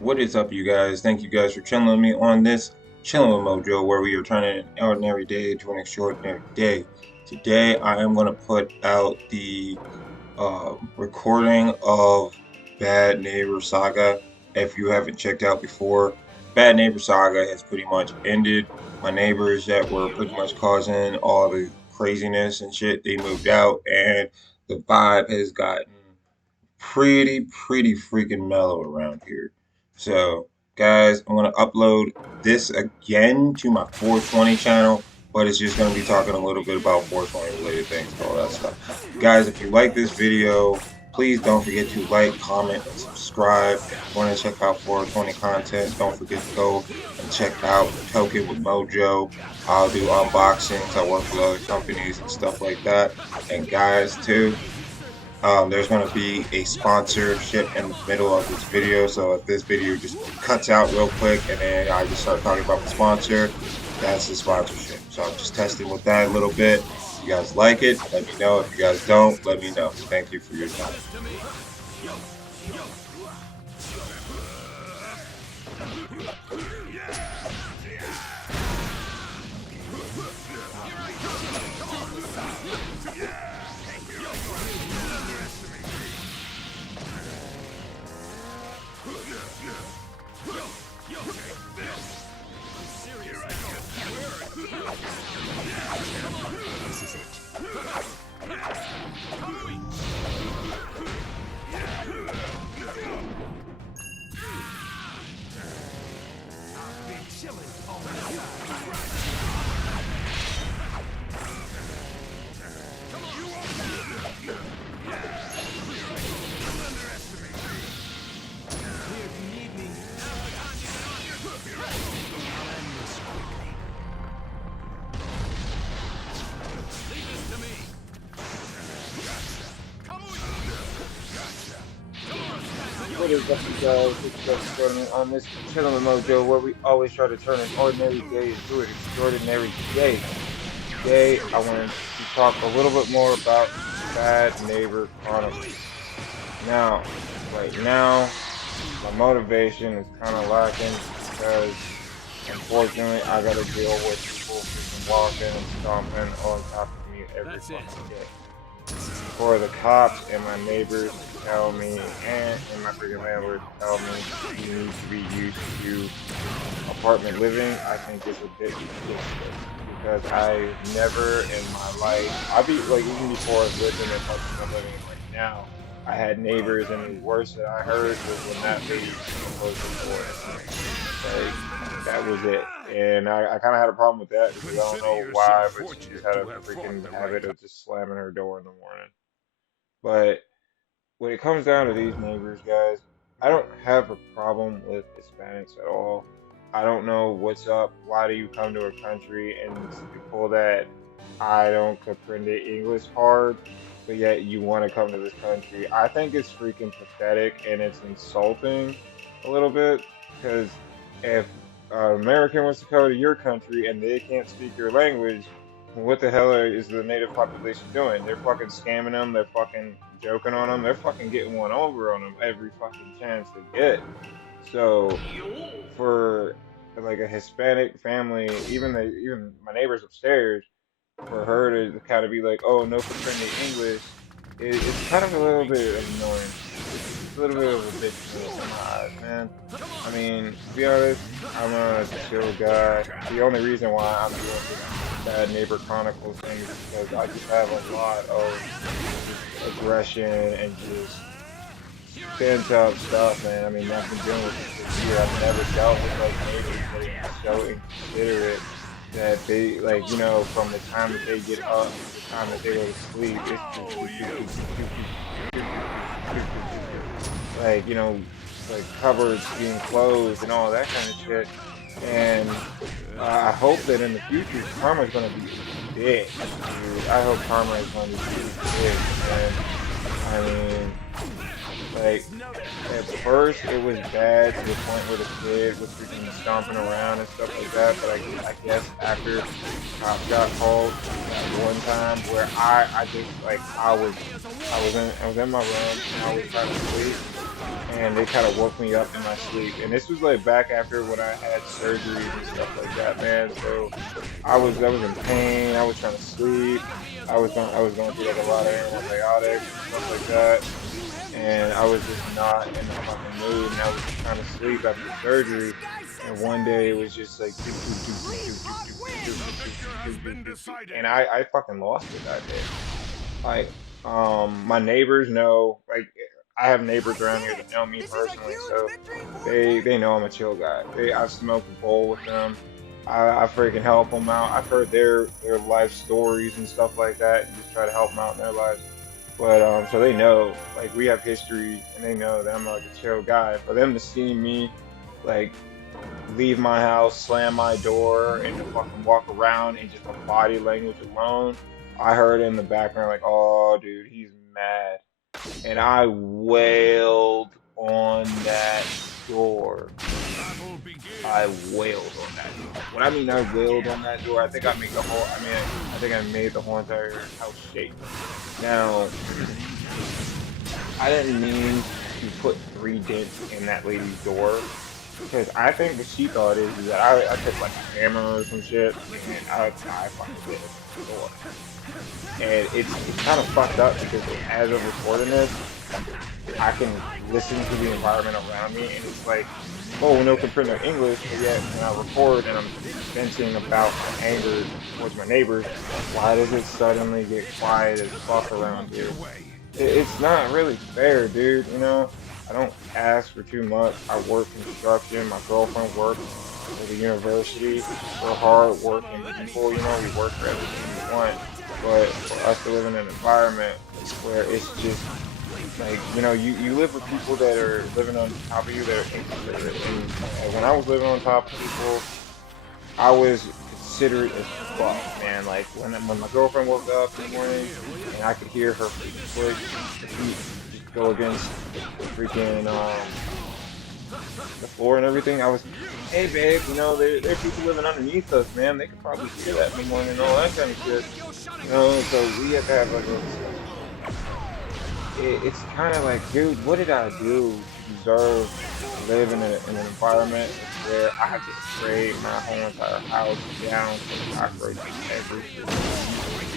What is up, you guys? Thank you guys for chilling with me on this Chilling with Mojo, where we are turning an ordinary day into an extraordinary day. Today, I am going to put out the recording of Bad Neighbor Saga. If you haven't checked out before, Bad Neighbor Saga has pretty much ended. My neighbors that were pretty much causing all the craziness and shit, they moved out, and the vibe has gotten pretty freaking mellow around here. So, guys, I'm gonna upload this again to my 420 channel, but it's just gonna be talking a little bit about 420 related things and all that stuff. Guys, if you like this video, please don't forget to like, comment, and subscribe. If you want to check out 420 content, don't forget to go and check out Token with Mojo. I'll do unboxings. I work with other companies and stuff like that. And guys, too, there's going to be a sponsorship in the middle of this video, so if this video just cuts out real quick and then I just start talking about the sponsor, that's the sponsorship. So I'm just testing with that a little bit. If you guys like it, let me know. If you guys don't, let me know. Thank you for your time. What is up, you guys? It's Jeff Jordan on this Chilling with Mojo, where we always try to turn an ordinary day into an extraordinary day. Today, I wanted to talk a little bit more about Bad Neighbor Chronicles. Now, right now, my motivation is kind of lacking because, unfortunately, I got to deal with people freaking walking and stomping on top of me every fucking day. For the cops and my neighbors to tell me, and my freaking landlord to tell me you need to be used to apartment living, I think is a bit ridiculous. Because I never in my life, I be like even before I lived in the apartment I'm living in right now, I had neighbors, and the worst that I heard was when that lady closed the door. Like that was it. And I kind of had a problem with that because I don't know why, but she just had a freaking habit of just slamming her door in the morning. But when it comes down to these neighbors, guys, I don't have a problem with Hispanics at all. I don't know what's up. Why do you come to a country and pull that I don't comprende English hard, but yet you want to come to this country? I think it's freaking pathetic and it's insulting a little bit because if an American wants to come to your country and they can't speak your language, what the hell is the native population doing? They're fucking scamming them. They're fucking joking on them. They're fucking getting one over on them every fucking chance they get. So for like a Hispanic family, even my neighbors upstairs, for her to kind of be like, "Oh, no comprende English," it's kind of a little bit annoying. It's a little bit of a bitch in my eyes, man. I mean, to be honest, I'm a chill guy. The only reason why I'm doing this Bad Neighbor Chronicles thing is because I just have a lot of aggression and just pent up stuff, man. I mean, I've been dealing with this for years. I've never dealt with like neighbors that are so inconsiderate that they like, from the time that they get up to the time that they go to sleep, it's like, like cupboards being closed and all that kind of shit. And I hope that in the future, karma is going to be big, dude. I hope karma is going to be big. And I mean, like, at first it was bad to the point where the kid was freaking stomping around and stuff like that. But I guess after cops got called that one time where I just like I was in my room and I was trying to sleep and they kind of woke me up in my sleep. And this was like back after when I had surgeries and stuff like that, man. So I was in pain. I was trying to sleep. I was going through like a lot of antibiotics and stuff like that, and I was just not in the fucking mood, and I was just trying to sleep after surgery. And one day it was just like doop doop doop doop doop doop doop doop doop doop doop doop doop doop doop, and I fucking lost it that day. Like, my neighbors know, like, I have neighbors around here that know me personally, so they know I'm a chill guy. I've smoked a bowl with them. I freaking help them out. I've heard their life stories and stuff like that, and just try to help them out in their lives. But so they know, like, we have history, and they know that I'm like a chill guy. For them to see me, like, leave my house, slam my door, and to fucking walk around in just a body language alone, I heard in the background like, "Oh, dude, he's mad," and I wailed on that door. I wailed on that door. What I mean, I wailed on that door. I think I made the whole. I mean, I think I made the whole entire house shake. Now, I didn't mean to put three dents in that lady's door. Because I think what she thought is that I took like a hammer or some shit and I fucking did it to the door. And it's kind of fucked up because as of recording this, I can listen to the environment around me and it's like, oh, no comprendo English, but yet when I record and I'm venting about my anger towards my neighbors, why does it suddenly get quiet as fuck around here? It's not really fair, dude. You know, I don't ask for too much. I work construction. My girlfriend works at the university. We're hard working people. You know, we work for everything we want. But for us to live in an environment where it's just like, you know, you live with people that are living on top of you that are inconsiderate. And when I was living on top of people, I was considerate as fuck, man. Like when my girlfriend woke up in the morning and I could hear her foot, her feet just go against the freaking the floor and everything, I was, hey babe, you know, there are people living underneath us, man. They could probably hear that in the morning and all that kind of shit. You know, so we have to have like a discussion. It's kind of like, dude, what did I do to deserve to live in an environment where I have to spray my whole entire house down for cockroaches every freaking week,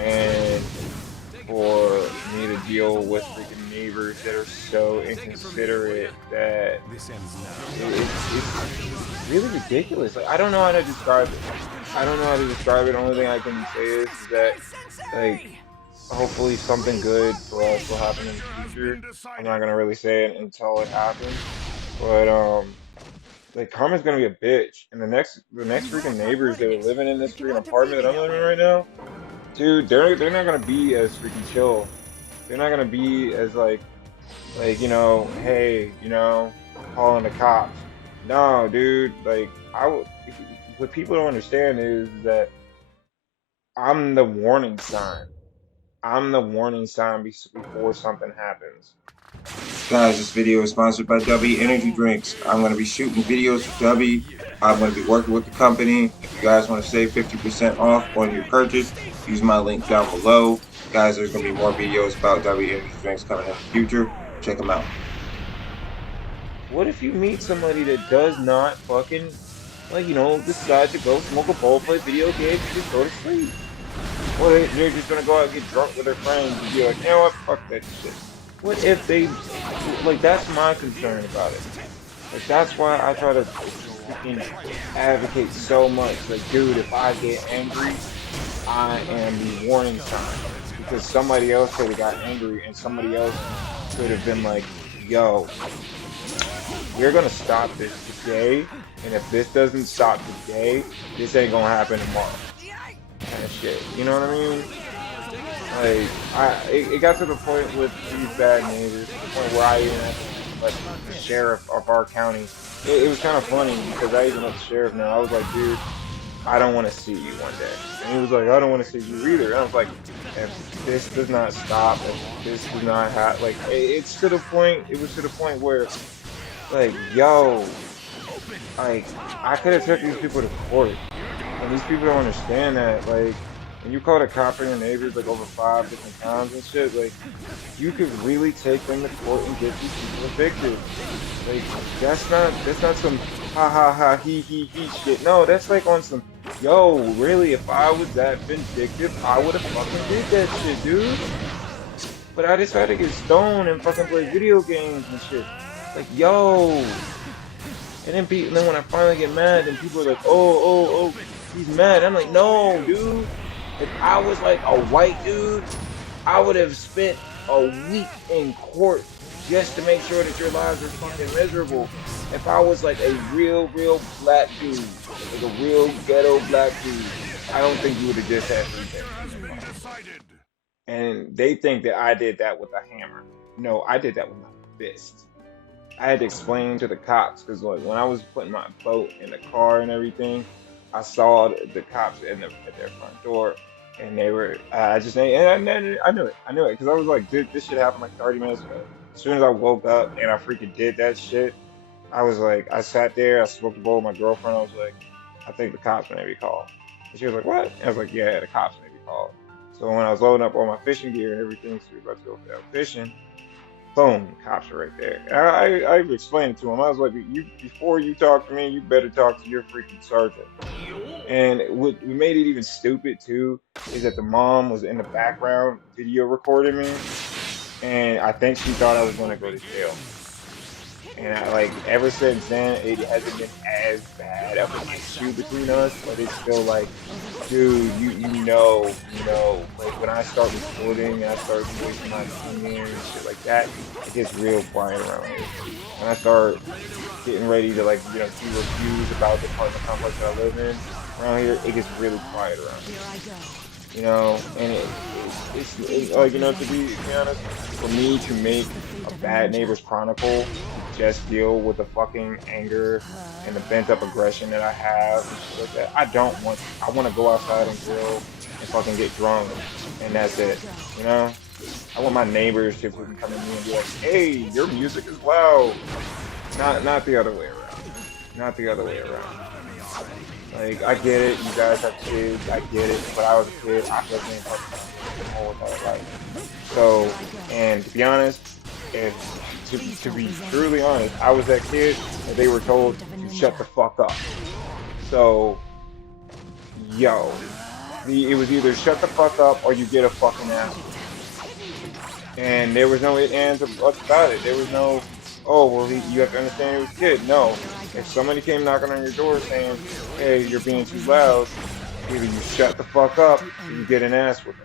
and for me to deal with freaking neighbors that are so inconsiderate that it's really ridiculous. Like, I don't know how to describe it. I don't know how to describe it. The only thing I can say is that, like, hopefully something good for us will happen in the future. I'm not gonna really say it until it happens, but like karma's gonna be a bitch, and the next freaking neighbors that are living in this freaking apartment that I'm living in right now, dude, they're not gonna be as freaking chill. They're not gonna be as like, you know, hey, you know, calling the cops. No, dude, like what people don't understand is that I'm the warning sign. I'm the warning sign before something happens. Guys, this video is sponsored by W Energy Drinks. I'm going to be shooting videos for W. I'm going to be working with the company. If you guys want to save 50% off on your purchase, use my link down below. Guys, there's going to be more videos about W Energy Drinks coming in the future. Check them out. What if you meet somebody that does not fucking, like, you know, decide to go smoke a bowl, play video games, and just go to sleep? Or they're just gonna go out and get drunk with their friends and be like, you know what, fuck that shit. What if they, like, that's my concern about it. Like, that's why I try to freaking advocate so much. Like, dude, if I get angry, I am the warning sign. Because somebody else could have got angry and somebody else could have been like, yo, we're gonna stop this today, and if this doesn't stop today, this ain't gonna happen tomorrow. Kind of shit. You know what I mean? Like, it got to the point with these bad neighbors, to the point where I even had to, like, the sheriff of our county. It was kind of funny because I even let the sheriff know. I was like, dude, I don't want to see you one day. And he was like, I don't want to see you either. And I was like, if this does not stop, if this does not have, like, it's to the point, it was to the point where, like, yo, like, I could have took these people to court. And these people don't understand that, like, when you call the cops on your neighbors like over 5 different times and shit, like you could really take them to court and get these people evicted. Like that's not some ha ha ha he shit. No, that's like on some yo, really, if I was that vindictive, I would have fucking did that shit, dude. But I decided to get stoned and fucking play video games and shit. Like, yo. And then when I finally get mad, then people are like, oh, he's mad. I'm like, no, dude. If I was like a white dude, I would have spent a week in court just to make sure that your lives are fucking miserable. If I was like a real black dude, like a real ghetto black dude, I don't think you would have just had 3 seconds in your phone. And they think that I did that with a hammer. No, I did that with my fist. I had to explain to the cops because like when I was putting my boat in the car and everything, I saw the cops at their front door, and they were I just and I knew it because I was like, dude, this shit happened like 30 minutes ago. As soon as I woke up and I freaking did that shit, I was like, I sat there, I smoked a bowl with my girlfriend. I was like, I think the cops may be called. And she was like, what? And I was like, yeah, the cops may be called. So when I was loading up all my fishing gear and everything, so we were about to go out fishing. Boom, cops are right there. I explained it to him. I was like, you before you talk to me, you better talk to your freaking sergeant. And what made it even stupid too is that the mom was in the background video recording me, and I think she thought I was gonna go to jail. And I, like ever since then, it hasn't been as bad of an issue between us, but it's still like, dude, like when I start recording and I start voicing my opinion and shit like that, it gets real quiet around here. When I start getting ready to like, do reviews about the apartment complex that I live in around here, it gets really quiet around here. And it's like, to be honest, for me to make a Bad Neighbors Chronicle to just deal with the fucking anger and the bent up aggression that I have and shit like that, I want to go outside and grill and fucking get drunk and that's it, you know? I want my neighbors to fucking come to me and be like, hey, your music is loud. Not the other way around. Not the other way around. Like, I get it, you guys have kids, I get it, but I was a kid, I wasn't in fucking whole entire life. So, and to be honest, to be truly honest, I was that kid that they were told to shut the fuck up. So, yo, it was either shut the fuck up or you get a fucking ass whooping. And there was no it ands or buts about it. There was no, oh, well, you have to understand he was a kid. No. If somebody came knocking on your door saying, hey, you're being too loud, either you shut the fuck up or you get an ass whooping.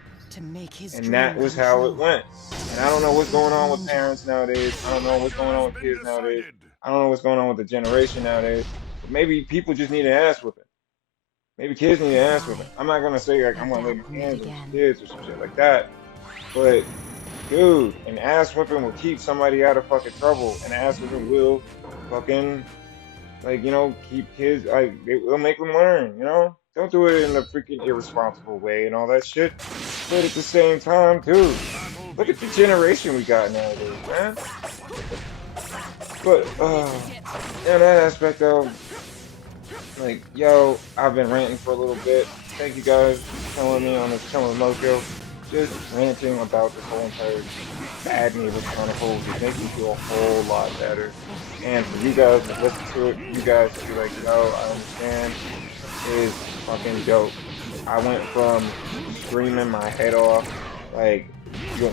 And that was how it went. And I don't know what's going on with parents nowadays. I don't know what's going on with kids nowadays. I don't know what's going on with the generation nowadays. But maybe people just need an ass whooping. Maybe kids need an ass whooping. I'm not gonna say like I'm gonna lay my hands on these kids or some shit like that. But dude, an ass whipping will keep somebody out of fucking trouble. An ass whipping will fucking keep kids like it'll make them learn. Don't do it in a freaking irresponsible way and all that shit. But at the same time, dude, look at the generation we got nowadays, man. But in that aspect though, like yo, I've been ranting for a little bit. Thank you guys for telling me on this Killing Mojo. Just ranting about this whole entire Bad Neighbors Chronicles. It makes me feel a whole lot better. And for you guys to listen to it, you guys to be like, yo, I understand, is fucking dope. I went from screaming my head off, like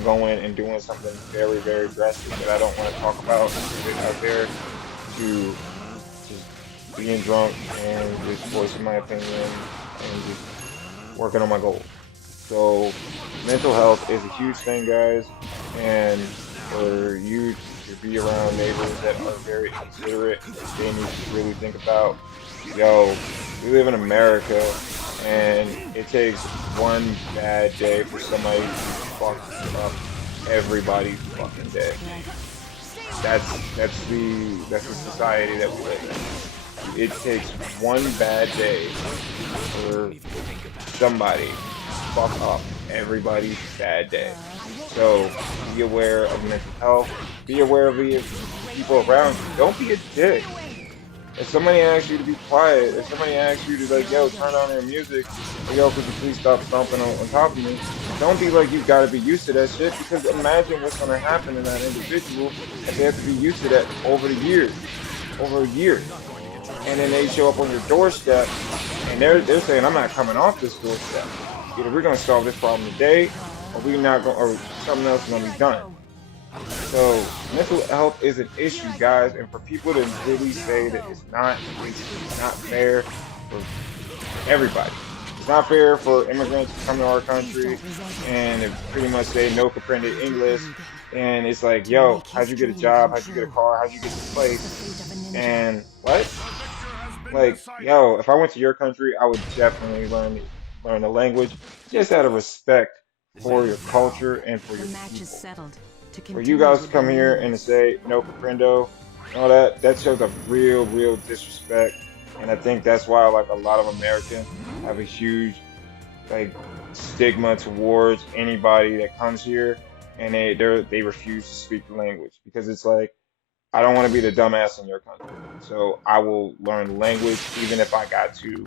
going and doing something very drastic that I don't want to talk about and put it out there, to just being drunk and just voicing my opinion and just working on my goals. So mental health is a huge thing, guys, and for you to be around neighbors that are very considerate, they need to really think about, yo, we live in America, and it takes one bad day for somebody to fuck up everybody's fucking day. That's the society that we live in. It takes one bad day for somebody fuck up everybody's bad day. So be aware of mental health. Be aware of the people around you. Don't be a dick. If somebody asks you to be quiet, if somebody asks you to like, yo, turn on your music, or yo, could you please stop stomping on top of me? Don't be like you got to be used to that shit because imagine what's going to happen to that individual if they have to be used to that over years, and then they show up on your doorstep and they're saying, I'm not coming off this doorstep. Either we're going to solve this problem today, or we're not going, or something else is going to be done. So mental health is an issue, guys, and for people to really say that it's not, it's not fair for everybody. It's not fair for immigrants to come to our country and to pretty much say no comprended English. And it's like, yo, how'd you get a job? How'd you get a car? How'd you get this place? And what? Like, yo, if I went to your country, I would definitely learn the language just out of respect for your culture and for your people. For you guys to come here and to say no comprendo and all that, that shows a real disrespect. And I think that's why like a lot of Americans have a huge like stigma towards anybody that comes here and they refuse to speak the language because it's like I don't want to be the dumbass in your country. So I will learn the language even if I got to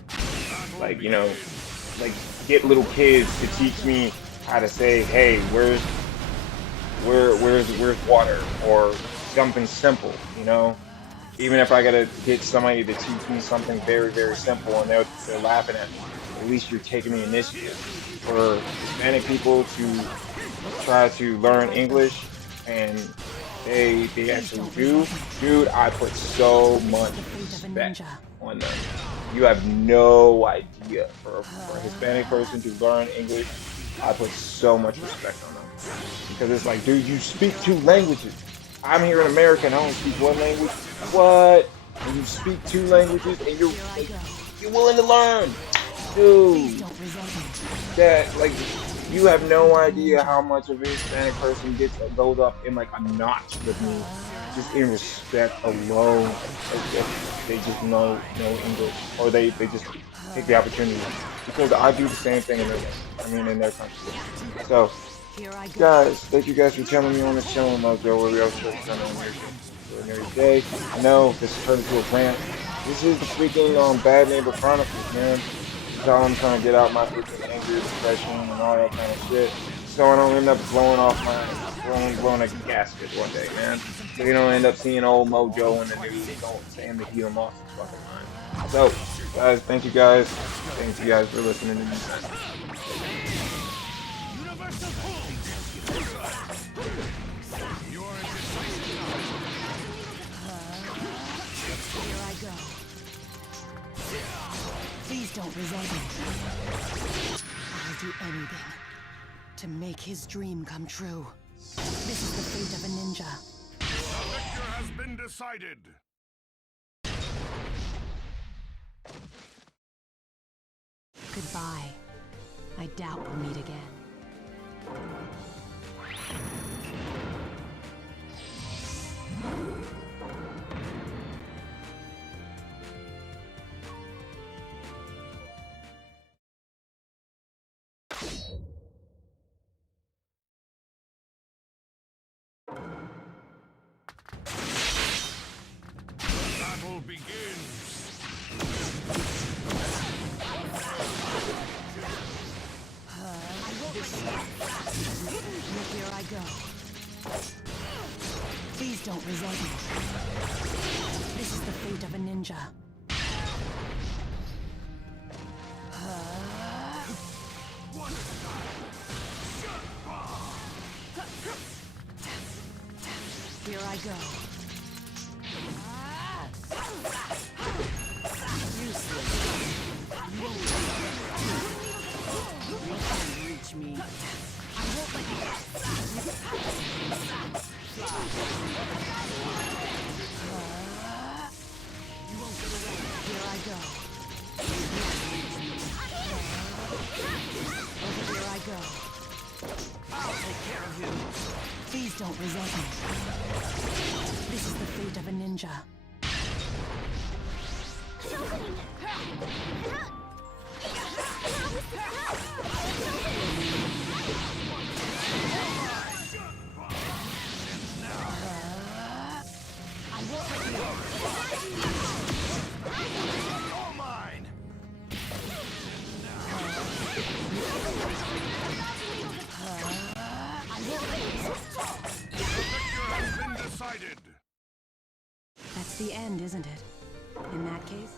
like, like get little kids to teach me how to say, hey, where's water or something simple, even if I gotta get somebody to teach me something very simple and they're laughing at me, at least you're taking the initiative. For Hispanic people to try to learn English and they actually do, dude, I put so much respect on them. You have no idea. For a Hispanic person to learn English, I put so much respect on them because it's like, dude, you speak two languages. I'm here in America and I only speak one language. What? And you speak two languages and you're willing to learn, dude. That like you have no idea how much of a Hispanic person goes up in like a notch with me, just in respect alone. If they just know English or they just take the opportunity because I do the same thing in their language. I mean in their country. So. Guys, thank you guys for telling me on this channel, Mojo, where we always try to turn on your extraordinary day. I know this turned into a rant. This is the freaking Bad Neighbor Chronicles, man. This is how I'm trying to get out my freaking anger, depression, and all that kind of shit. So I don't end up blowing a gasket one day, man. So you don't end up seeing old Mojo in the news saying that he lost his fucking mind. So, guys, thank you guys. Thank you guys for listening to me, man. Please don't resent me. I'll do anything to make his dream come true. This is the fate of a ninja. The victor has been decided. Goodbye. I doubt we'll meet again. Battle begins. Here I go. Please don't resent me. This is the fate of a ninja. Here I go. You can't reach me. I won't let you. You won't get away. Here I go. Over here I go. I'll take care of you. Please don't resent me. This is the fate of a ninja. I won't let you. the end, isn't it? In that case,